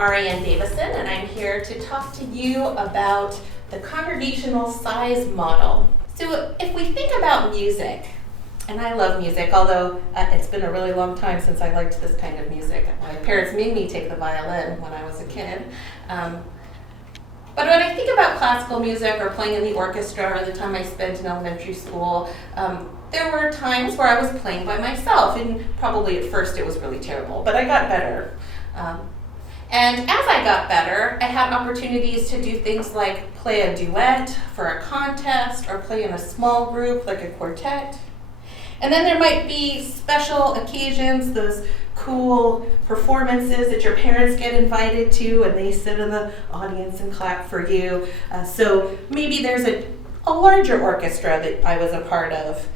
Arienne Davison, and I'm here to talk to you about the congregational size model. So if we think about music, and I love music, although it's been a really long time since I liked this kind of music. My parents made me take the violin when I was a kid. But when I think about classical music or playing in the orchestra or the time I spent in elementary school, there were times where I was playing by myself, and probably at first it was really terrible, but I got better. And as I got better, I had opportunities to do things like play a duet for a contest or play in a small group like a quartet. And then there might be special occasions, those cool performances that your parents get invited to and they sit in the audience and clap for you. So maybe there's a larger orchestra that I was a part of.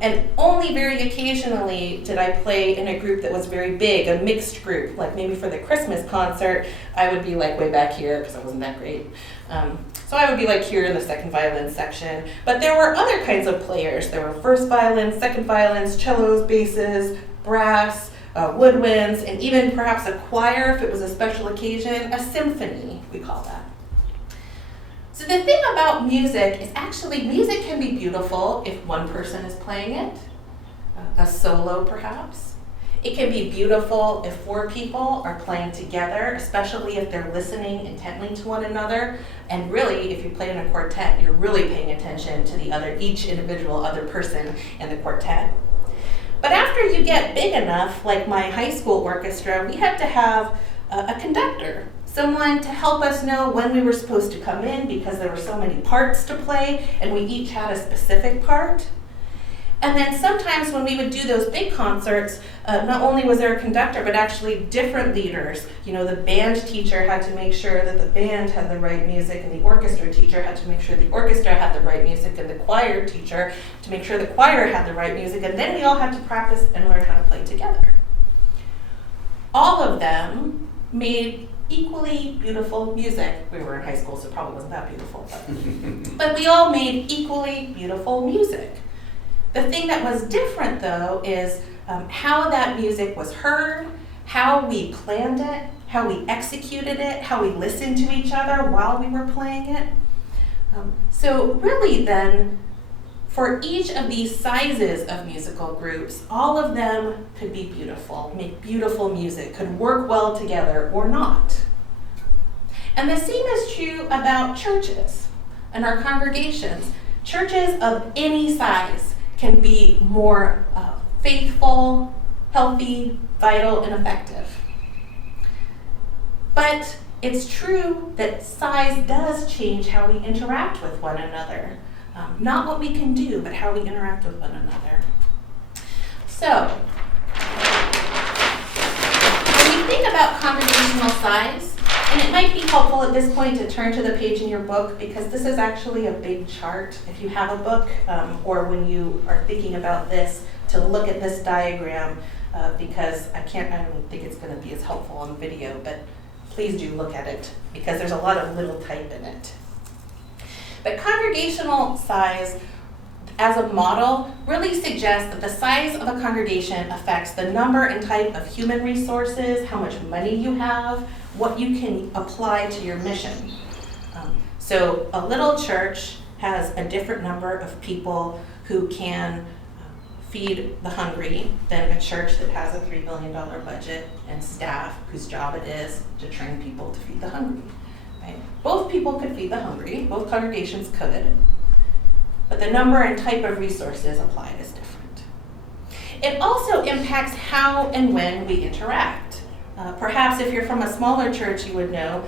And only very occasionally did I play in a group that was very big, a mixed group, like maybe for the Christmas concert, I would be like way back here because I wasn't that great. So I would be like here in the second violin section. But there were other kinds of players. There were first violins, second violins, cellos, basses, brass, woodwinds, and even perhaps a choir if it was a special occasion, a symphony, we call that. So the thing about music is actually music can be beautiful if one person is playing it, a solo perhaps. It can be beautiful if four people are playing together, especially if they're listening intently to one another. And really, if you play in a quartet, you're really paying attention to each individual other person in the quartet. But after you get big enough, like my high school orchestra, we had to have a conductor. Someone to help us know when we were supposed to come in because there were so many parts to play and we each had a specific part. And then sometimes when we would do those big concerts, not only was there a conductor, but actually different leaders. You know, the band teacher had to make sure that the band had the right music, and the orchestra teacher had to make sure the orchestra had the right music, and the choir teacher to make sure the choir had the right music, and then we all had to practice and learn how to play together. All of them made equally beautiful music. We were in high school, so it probably wasn't that beautiful, but we all made equally beautiful music. The thing that was different, though, is how that music was heard, how we planned it, how we executed it, how we listened to each other while we were playing it. So really then, for each of these sizes of musical groups, all of them could be beautiful, make beautiful music, could work well together or not. And the same is true about churches and our congregations. Churches of any size can be more faithful, healthy, vital, and effective. But it's true that size does change how we interact with one another. Not what we can do, but how we interact with one another. So, when you think about congregational size, and it might be helpful at this point to turn to the page in your book because this is actually a big chart if you have a book, or when you are thinking about this, to look at this diagram because I don't think it's going to be as helpful on video, but please do look at it because there's a lot of little type in it. But congregational size as a model really suggests that the size of a congregation affects the number and type of human resources, how much money you have, what you can apply to your mission. So a little church has a different number of people who can feed the hungry than a church that has a $3 billion budget and staff whose job it is to train people to feed the hungry. Right? Both people could feed the hungry, both congregations could, but the number and type of resources applied is different. It also impacts how and when we interact. Perhaps if you're from a smaller church, you would know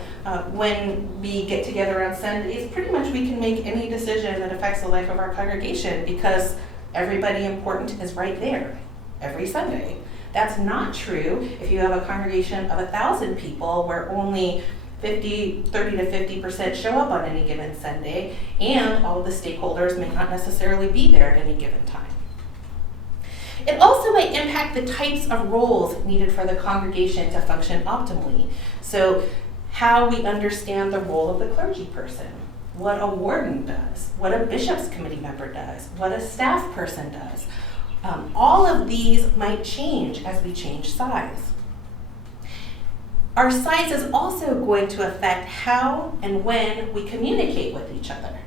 when we get together on Sundays, pretty much we can make any decision that affects the life of our congregation because everybody important is right there every Sunday. That's not true if you have a congregation of 1,000 people where only 30 to 50% show up on any given Sunday, and all of the stakeholders may not necessarily be there at any given time. It also might impact the types of roles needed for the congregation to function optimally. So how we understand the role of the clergy person, what a warden does, what a bishop's committee member does, what a staff person does. All of these might change as we change size. our size is also going to affect how and when we communicate with each other.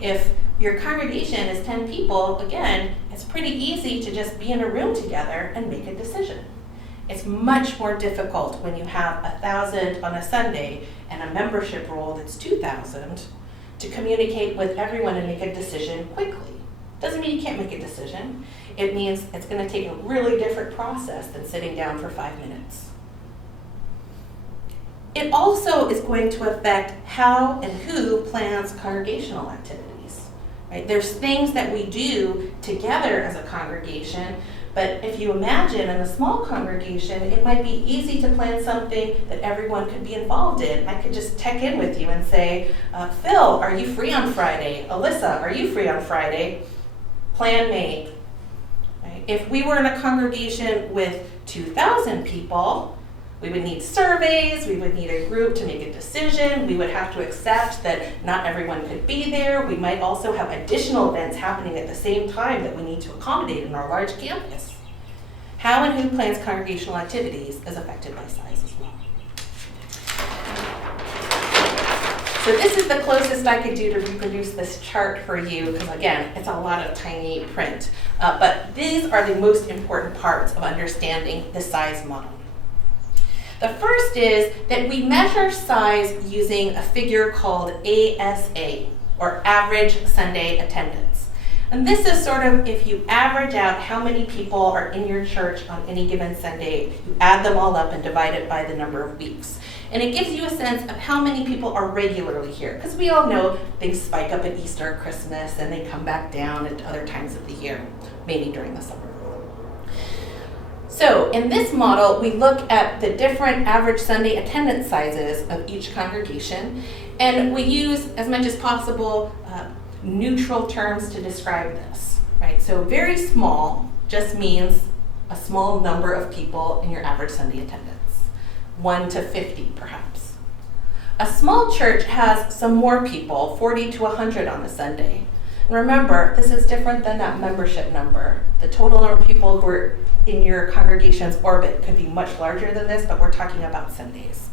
If your congregation is 10 people, again, it's pretty easy to just be in a room together and make a decision. It's much more difficult when you have 1,000 on a Sunday and a membership roll that's 2,000 to communicate with everyone and make a decision quickly. Doesn't mean you can't make a decision. It means it's going to take a really different process than sitting down for 5 minutes. It also is going to affect how and who plans congregational activities. Right? There's things that we do together as a congregation, but if you imagine in a small congregation, it might be easy to plan something that everyone could be involved in. I could just check in with you and say, Phil, are you free on Friday? Alyssa, are you free on Friday? Plan made. Right? If we were in a congregation with 2,000 people, we would need surveys, we would need a group to make a decision, we would have to accept that not everyone could be there. We might also have additional events happening at the same time that we need to accommodate in our large campus. How and who plans congregational activities is affected by size as well. So this is the closest I could do to reproduce this chart for you, because again, it's a lot of tiny print. But these are the most important parts of understanding the size model. The first is that we measure size using a figure called ASA, or average Sunday attendance. And this is sort of if you average out how many people are in your church on any given Sunday, you add them all up and divide it by the number of weeks. And it gives you a sense of how many people are regularly here, because we all know things spike up at Easter, Christmas, and they come back down at other times of the year, maybe during the summer. So in this model, we look at the different average Sunday attendance sizes of each congregation, and we use, as much as possible, neutral terms to describe this, right? So very small just means a small number of people in your average Sunday attendance, 1 to 50 perhaps. A small church has some more people, 40 to 100 on a Sunday. And remember, this is different than that membership number. The total number of people who are in your congregation's orbit could be much larger than this, but we're talking about Sundays.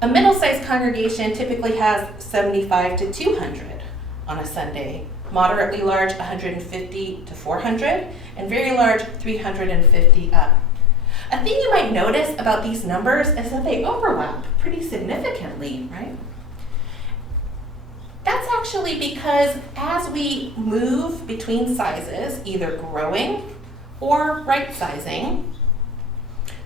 A middle-sized congregation typically has 75 to 200 on a Sunday, moderately large 150 to 400, and very large 350 up. A thing you might notice about these numbers is that they overlap pretty significantly, right? That's actually because as we move between sizes, either growing or right-sizing,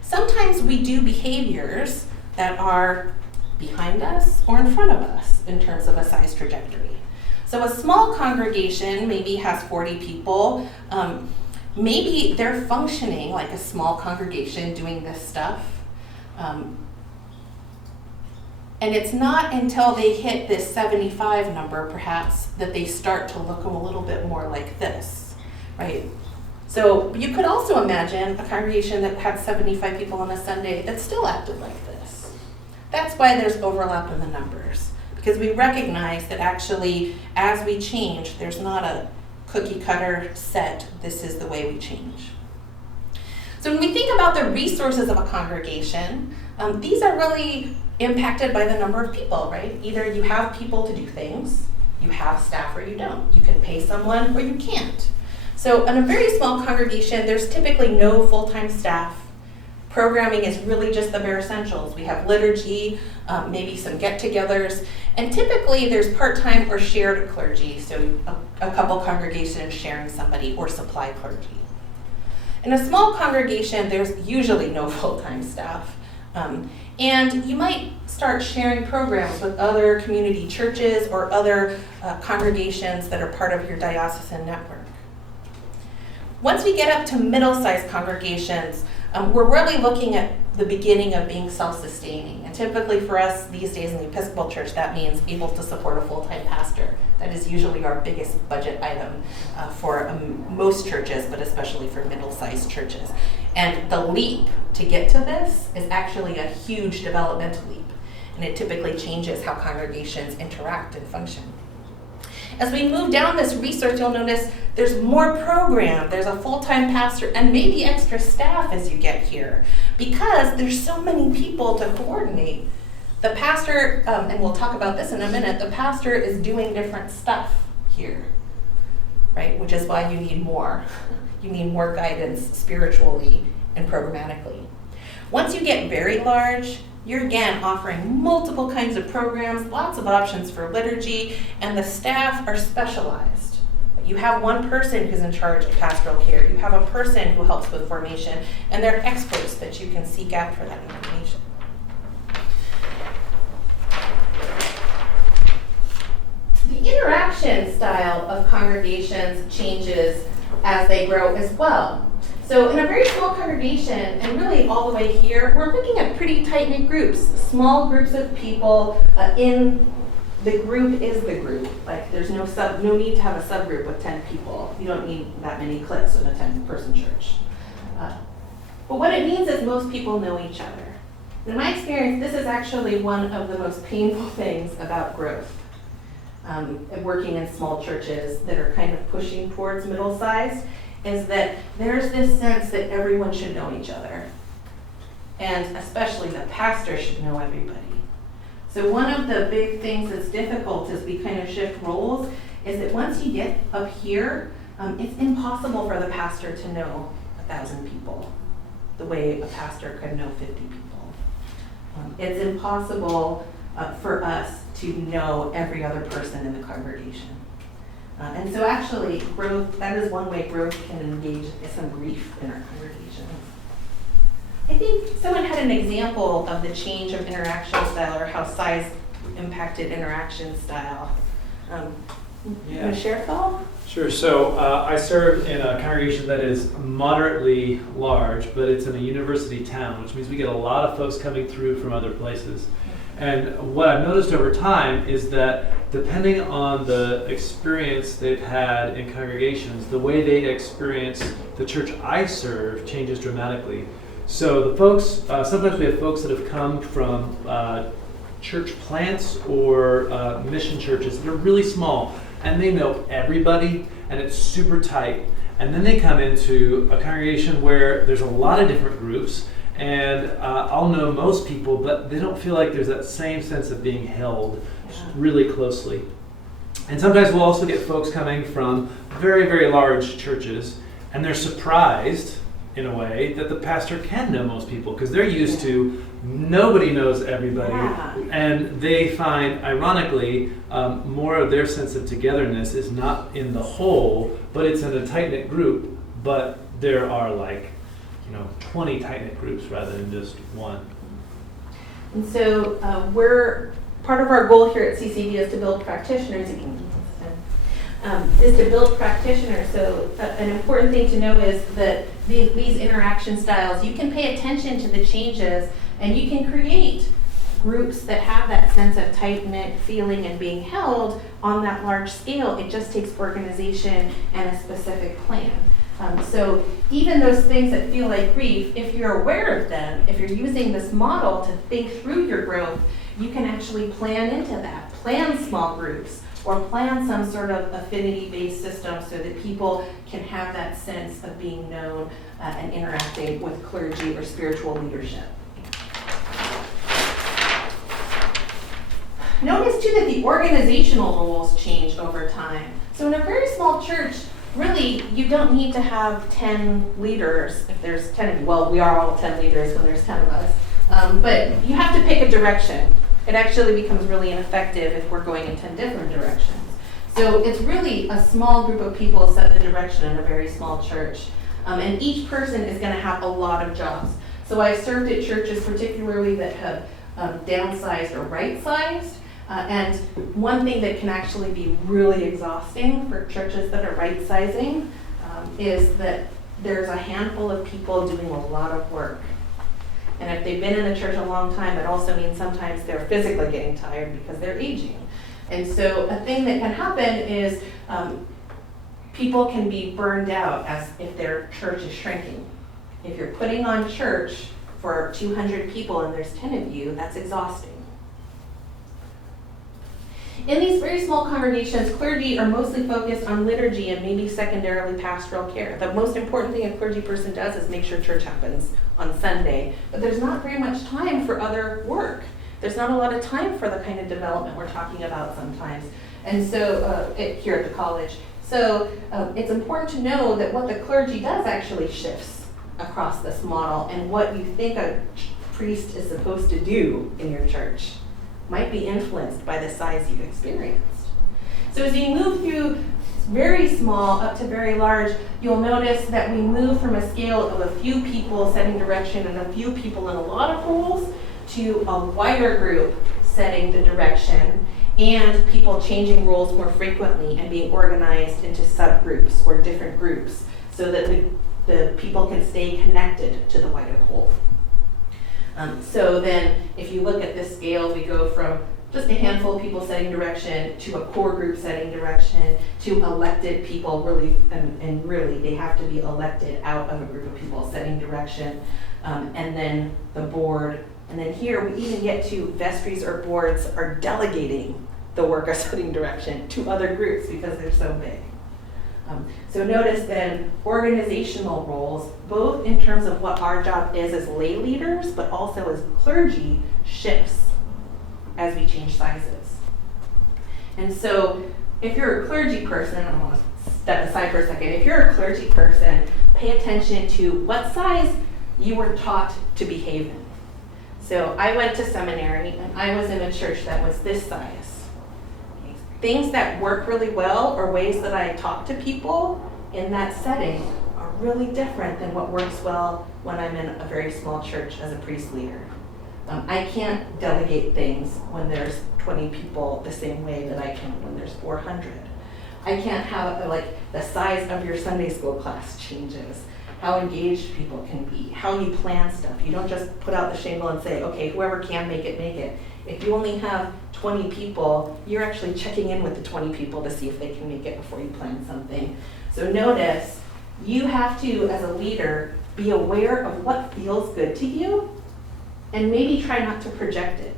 sometimes we do behaviors that are behind us or in front of us in terms of a size trajectory. So a small congregation maybe has 40 people. Maybe they're functioning like a small congregation doing this stuff. And it's not until they hit this 75 number, perhaps, that they start to look a little bit more like this, right? So you could also imagine a congregation that had 75 people on a Sunday that still acted like this. That's why there's overlap in the numbers, because we recognize that actually, as we change, there's not a cookie cutter set, this is the way we change. So when we think about the resources of a congregation, these are really impacted by the number of people, right? Either you have people to do things, you have staff, or you don't. You can pay someone or you can't. So in a very small congregation, there's typically no full-time staff. Programming is really just the bare essentials. We have liturgy, maybe some get-togethers, and typically there's part-time or shared clergy, so a couple congregations sharing somebody, or supply clergy. In a small congregation, there's usually no full-time staff. And you might start sharing programs with other community churches or other congregations that are part of your diocesan network. Once we get up to middle-sized congregations, we're really looking at the beginning of being self-sustaining. And typically for us these days in the Episcopal Church, that means able to support a full-time pastor. That is usually our biggest budget item for most churches, but especially for middle-sized churches. And the leap to get to this is actually a huge developmental leap. And it typically changes how congregations interact and function. As we move down this research, you'll notice there's more program, there's a full-time pastor, and maybe extra staff as you get here, because there's so many people to coordinate. The pastor, and we'll talk about this in a minute, the pastor is doing different stuff here, right? Which is why you need more. You need more guidance spiritually and programmatically. Once you get very large, you're again offering multiple kinds of programs, lots of options for liturgy, and the staff are specialized. You have one person who's in charge of pastoral care. You have a person who helps with formation, and they're experts that you can seek out for that information. The interaction style of congregations changes as they grow as well. So in a very small congregation, and really all the way here, we're looking at pretty tight-knit groups, small groups of people in the group is the group. Like there's no need to have a subgroup with 10 people. You don't need that many cliques in a 10-person church. But what it means is most people know each other. In my experience, this is actually one of the most painful things about growth. Working in small churches that are kind of pushing towards middle-sized, is that there's this sense that everyone should know each other. And especially the pastor should know everybody. So one of the big things that's difficult as we kind of shift roles is that once you get up here, it's impossible for the pastor to know 1,000 people the way a pastor could know 50 people. It's impossible for us to know every other person in the congregation. And so actually, growth, that is one way growth can engage some grief in our congregations. I think someone had an example of the change of interaction style or how size impacted interaction style. You want to share, Phil? Sure. So I serve in a congregation that is moderately large, but it's in a university town, which means we get a lot of folks coming through from other places. And what I've noticed over time is that depending on the experience they've had in congregations, the way they experience the church I serve changes dramatically. So the folks, sometimes we have folks that have come from church plants or mission churches that are really small, and they know everybody, and it's super tight. And then they come into a congregation where there's a lot of different groups, and I'll know most people, but they don't feel like there's that same sense of being held really closely. And sometimes we'll also get folks coming from very, very large churches, and they're surprised, in a way, that the pastor can know most people, because they're used to nobody knows everybody, and they find, ironically, more of their sense of togetherness is not in the whole, but it's in a tight-knit group, but there are 20 tight-knit groups rather than just one. And so part of our goal here at CCD is to build practitioners. Is to build practitioners. So an important thing to know is that these interaction styles, you can pay attention to the changes, and you can create groups that have that sense of tight-knit feeling and being held on that large scale. It just takes organization and a specific plan. So even those things that feel like grief, if you're aware of them, if you're using this model to think through your growth, you can actually plan into that. Plan small groups, or plan some sort of affinity-based system so that people can have that sense of being known and interacting with clergy or spiritual leadership. Notice too that the organizational roles change over time. So in a very small church, really, you don't need to have 10 leaders if there's 10 of you. Well, we are all 10 leaders when there's 10 of us. But you have to pick a direction. It actually becomes really ineffective if we're going in 10 different directions. So it's really a small group of people set the direction in a very small church. And each person is going to have a lot of jobs. So I've served at churches particularly that have downsized or right-sized. And one thing that can actually be really exhausting for churches that are right-sizing is that there's a handful of people doing a lot of work. And if they've been in the church a long time, it also means sometimes they're physically getting tired because they're aging. And so a thing that can happen is people can be burned out as if their church is shrinking. If you're putting on church for 200 people and there's 10 of you, that's exhausting. In these very small congregations, clergy are mostly focused on liturgy and maybe secondarily pastoral care. The most important thing a clergy person does is make sure church happens on Sunday, but there's not very much time for other work. There's not a lot of time for the kind of development we're talking about sometimes, and so here at the college. So it's important to know that what the clergy does actually shifts across this model, and what you think a priest is supposed to do in your church might be influenced by the size you've experienced. So as you move through very small up to very large, you'll notice that we move from a scale of a few people setting direction and a few people in a lot of roles to a wider group setting the direction, and people changing roles more frequently and being organized into subgroups or different groups so that the people can stay connected to the wider whole. So then if you look at this scale, we go from just a handful of people setting direction to a core group setting direction to elected people, really, and really they have to be elected out of a group of people setting direction, and then the board. And then here we even get to vestries or boards are delegating the work of setting direction to other groups because they're so big. So notice then organizational roles, both in terms of what our job is as lay leaders, but also as clergy, shifts as we change sizes. And so if you're a clergy person, I want to step aside for a second. If you're a clergy person, pay attention to what size you were taught to behave in. So I went to seminary and I was in a church that was this size. Things that work really well or ways that I talk to people in that setting are really different than what works well when I'm in a very small church as a priest leader. I can't delegate things when there's 20 people the same way that I can when there's 400. I can't have like the size of your Sunday school class changes, how engaged people can be, how you plan stuff. You don't just put out the shingle and say, okay, whoever can make it, make it. If you only have 20 people, you're actually checking in with the 20 people to see if they can make it before you plan something. So notice, you have to, as a leader, be aware of what feels good to you and maybe try not to project it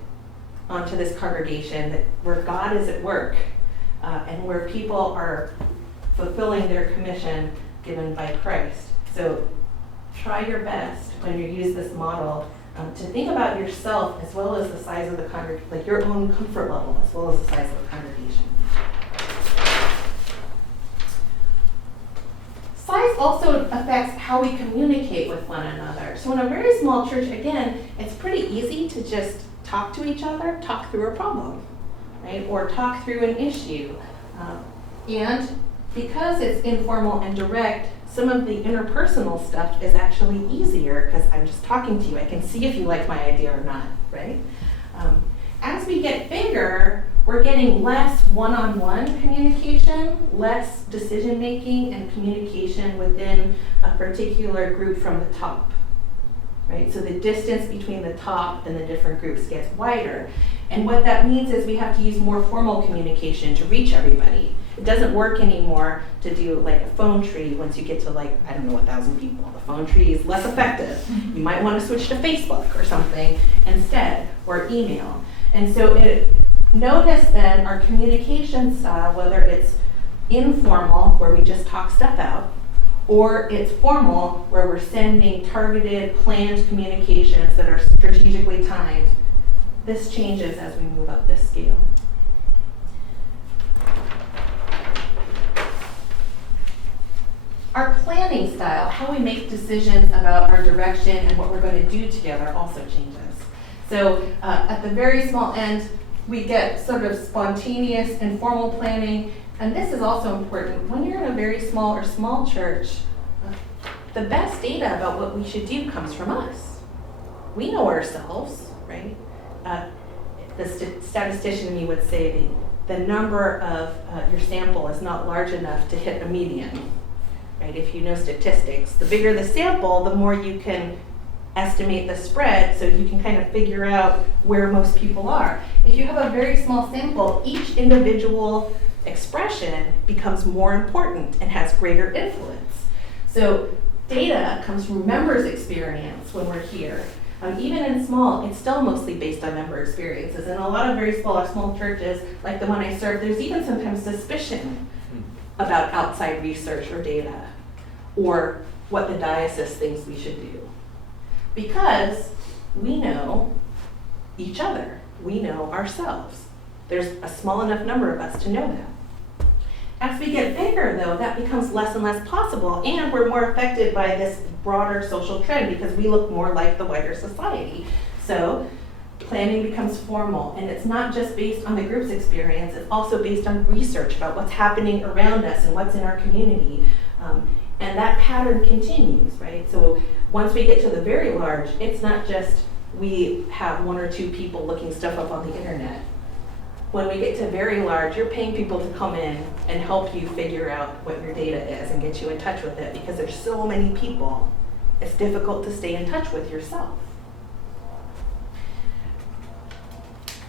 onto this congregation where God is at work and where people are fulfilling their commission given by Christ. So try your best when you use this model to think about yourself as well as the size of the congregation, like your own comfort level as well as the size of the congregation. Size also affects how we communicate with one another. So in a very small church, again, it's pretty easy to just talk to each other, talk through a problem, right? Or talk through an issue. And because it's informal and direct, some of the interpersonal stuff is actually easier because I'm just talking to you. I can see if you like my idea or not, right? As we get bigger, we're getting less one-on-one communication, less decision-making and communication within a particular group from the top, right? So the distance between the top and the different groups gets wider. And what that means is we have to use more formal communication to reach everybody. It doesn't work anymore to do like a phone tree once you get to like, I don't know, 1,000 people. The phone tree is less effective. You might want to switch to Facebook or something instead, or email. And so notice then our communication style, whether it's informal, where we just talk stuff out, or it's formal, where we're sending targeted, planned communications that are strategically timed. This changes as we move up this scale. Our planning style, how we make decisions about our direction and what we're going to do together, also changes. So at the very small end, we get sort of spontaneous, informal planning, and this is also important. When you're in a very small or small church, the best data about what we should do comes from us. We know ourselves, right? The statistician in me would say the number of your sample is not large enough to hit a median, right? If you know statistics, the bigger the sample, the more you can estimate the spread, so you can kind of figure out where most people are. If you have a very small sample, each individual expression becomes more important and has greater influence. So data comes from members' experience when we're here. Even in small, it's still mostly based on member experiences. In a lot of very small churches, like the one I serve, there's even sometimes suspicion about outside research or data, or what the diocese thinks we should do. Because we know each other, we know ourselves. There's a small enough number of us to know that. As we get bigger, though, that becomes less and less possible, and we're more affected by this broader social trend because we look more like the wider society. So planning becomes formal, and it's not just based on the group's experience, it's also based on research about what's happening around us and what's in our community. And that pattern continues, right? So once we get to the very large, it's not just we have one or two people looking stuff up on the internet. When we get to very large, you're paying people to come in and help you figure out what your data is and get you in touch with it, because there's so many people. It's difficult to stay in touch with yourself.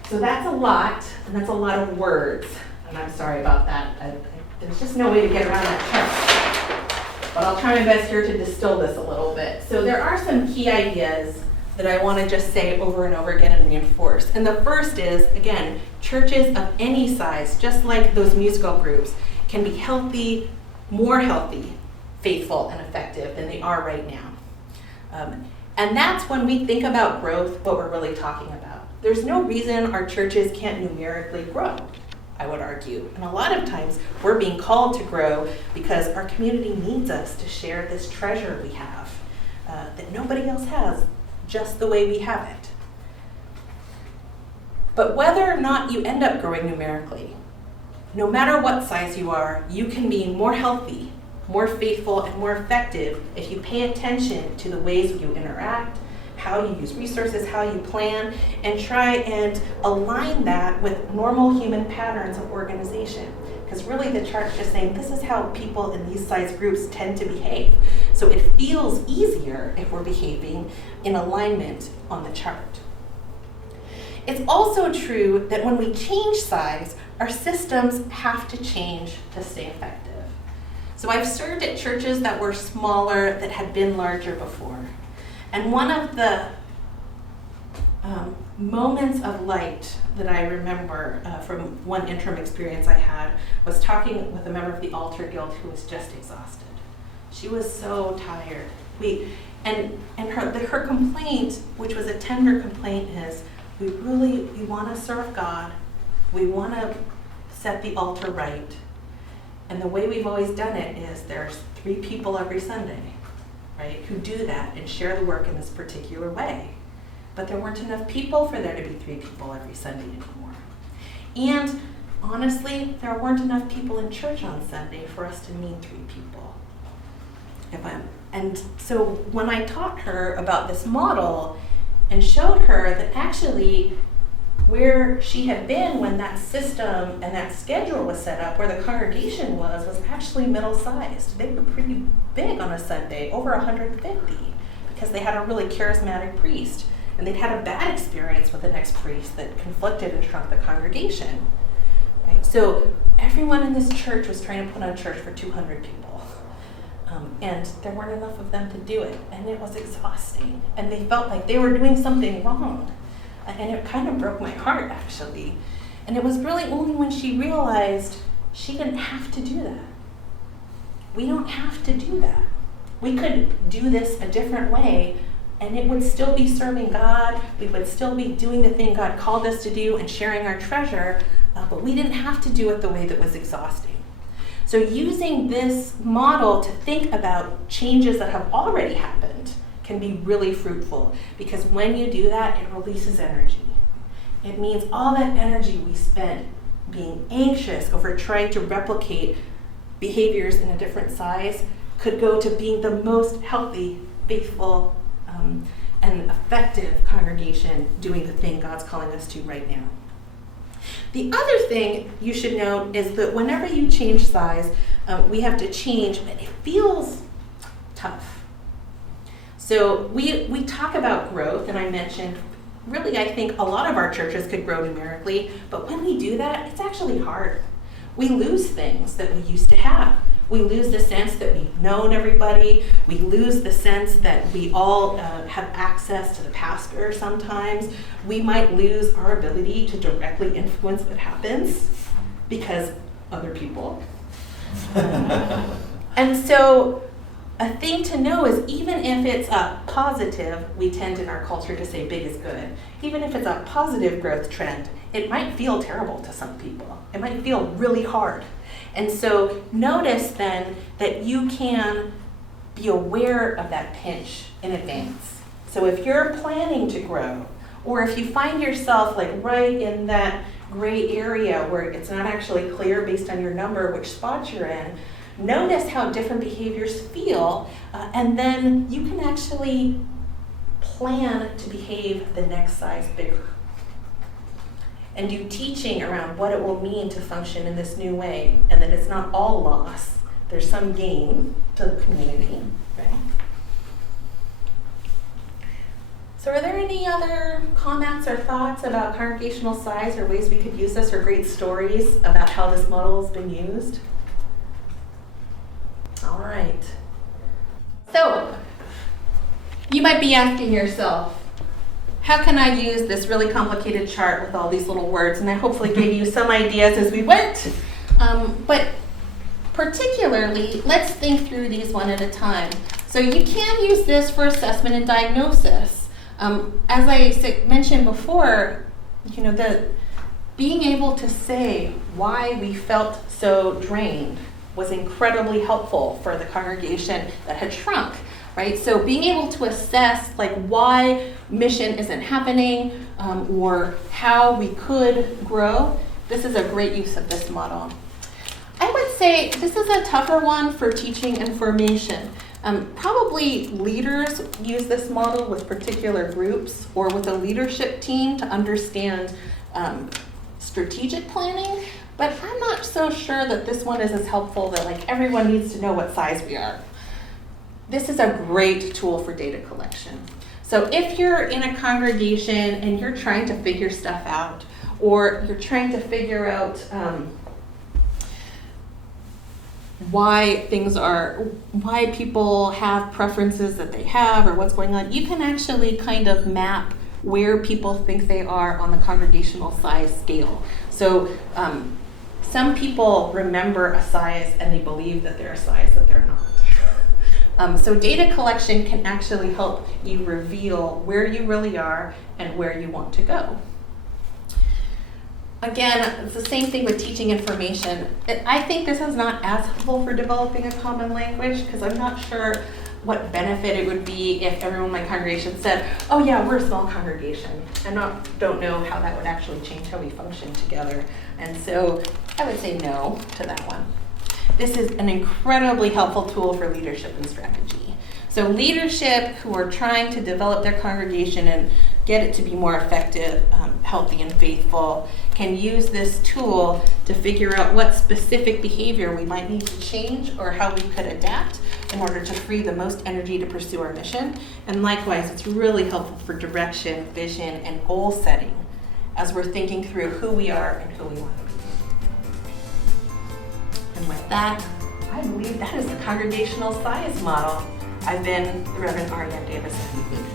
So that's a lot, and that's a lot of words, and I'm sorry about that. There's just no way to get around that chart. But I'll try my best here to distill this a little bit. So there are some key ideas that I want to just say over and over again and reinforce. And the first is, again, churches of any size, just like those musical groups, can be healthy, more healthy, faithful, and effective than they are right now. And that's when we think about growth, what we're really talking about. There's no reason our churches can't numerically grow, I would argue. And a lot of times we're being called to grow because our community needs us to share this treasure we have that nobody else has, just the way we have it. But whether or not you end up growing numerically, no matter what size you are, you can be more healthy, more faithful, and more effective if you pay attention to the ways you interact, how you use resources, how you plan, and try and align that with normal human patterns of organization. Because really the chart's just saying this is how people in these size groups tend to behave. So it feels easier if we're behaving in alignment on the chart. It's also true that when we change size, our systems have to change to stay effective. So I've served at churches that were smaller, that had been larger before. And one of the moments of light that I remember from one interim experience I had was talking with a member of the Altar Guild who was just exhausted. She was so tired. Her complaint, which was a tender complaint, is we want to serve God. We want to set the altar right. And the way we've always done it is there's 3 people every Sunday, right, who do that and share the work in this particular way. But there weren't enough people for there to be 3 people every Sunday anymore. And honestly, there weren't enough people in church on Sunday for us to meet 3 people. And so when I taught her about this model and showed her that actually where she had been when that system and that schedule was set up, where the congregation was actually middle-sized. They were pretty big on a Sunday, over 150, because they had a really charismatic priest. And they'd had a bad experience with the next priest that conflicted and shrunk the congregation. Right? So everyone in this church was trying to put on church for 200 people. And there weren't enough of them to do it. And it was exhausting. And they felt like they were doing something wrong. And it kind of broke my heart, actually. And it was really only when she realized she didn't have to do that. We don't have to do that. We could do this a different way, and it would still be serving God. We would still be doing the thing God called us to do and sharing our treasure, but we didn't have to do it the way that was exhausting. So using this model to think about changes that have already happened can be really fruitful, because when you do that, it releases energy. It means all that energy we spent being anxious over trying to replicate behaviors in a different size could go to being the most healthy, faithful, and effective congregation doing the thing God's calling us to right now. The other thing you should note is that whenever you change size, we have to change, but it feels tough. So we talk about growth, and I mentioned, really I think a lot of our churches could grow numerically, but when we do that, it's actually hard. we lose things that we used to have. We lose the sense that we've known everybody. We lose the sense that we all have access to the pastor sometimes. We might lose our ability to directly influence what happens because other people. And so a thing to know is even if it's a positive, we tend in our culture to say big is good. Even if it's a positive growth trend, it might feel terrible to some people. It might feel really hard. And so notice then that you can be aware of that pinch in advance. So if you're planning to grow, or if you find yourself like right in that gray area where it's not actually clear based on your number which spot you're in, notice how different behaviors feel, and then you can actually plan to behave the next size bigger. And do teaching around what it will mean to function in this new way, and that it's not all loss. There's some gain to the community, right? So are there any other comments or thoughts about congregational size or ways we could use this, or great stories about how this model has been used? All right. So you might be asking yourself, how can I use this really complicated chart with all these little words? And I hopefully gave you some ideas as we went. But particularly, let's think through these one at a time. So you can use this for assessment and diagnosis. As I mentioned before, being able to say why we felt so drained was incredibly helpful for the congregation that had shrunk. Right? So being able to assess like why mission isn't happening, or how we could grow, this is a great use of this model. I would say this is a tougher one for teaching and formation. Probably leaders use this model with particular groups or with a leadership team to understand strategic planning, but I'm not so sure that this one is as helpful that like everyone needs to know what size we are. This is a great tool for data collection. So if you're in a congregation and you're trying to figure stuff out, or you're trying to figure out why people have preferences that they have or what's going on, you can actually kind of map where people think they are on the congregational size scale. So some people remember a size and they believe that they're a size that they're not. So data collection can actually help you reveal where you really are and where you want to go. Again, it's the same thing with teaching information. I think this is not as helpful for developing a common language because I'm not sure what benefit it would be if everyone in my congregation said, oh yeah, we're a small congregation. I don't know how that would actually change how we function together. And so I would say no to that one. This is an incredibly helpful tool for leadership and strategy. So leadership who are trying to develop their congregation and get it to be more effective, healthy, and faithful can use this tool to figure out what specific behavior we might need to change or how we could adapt in order to free the most energy to pursue our mission. And likewise, it's really helpful for direction, vision, and goal setting as we're thinking through who we are and who we want to be. And with that, I believe that is the congregational size model. I've been the Reverend Arienne Davison.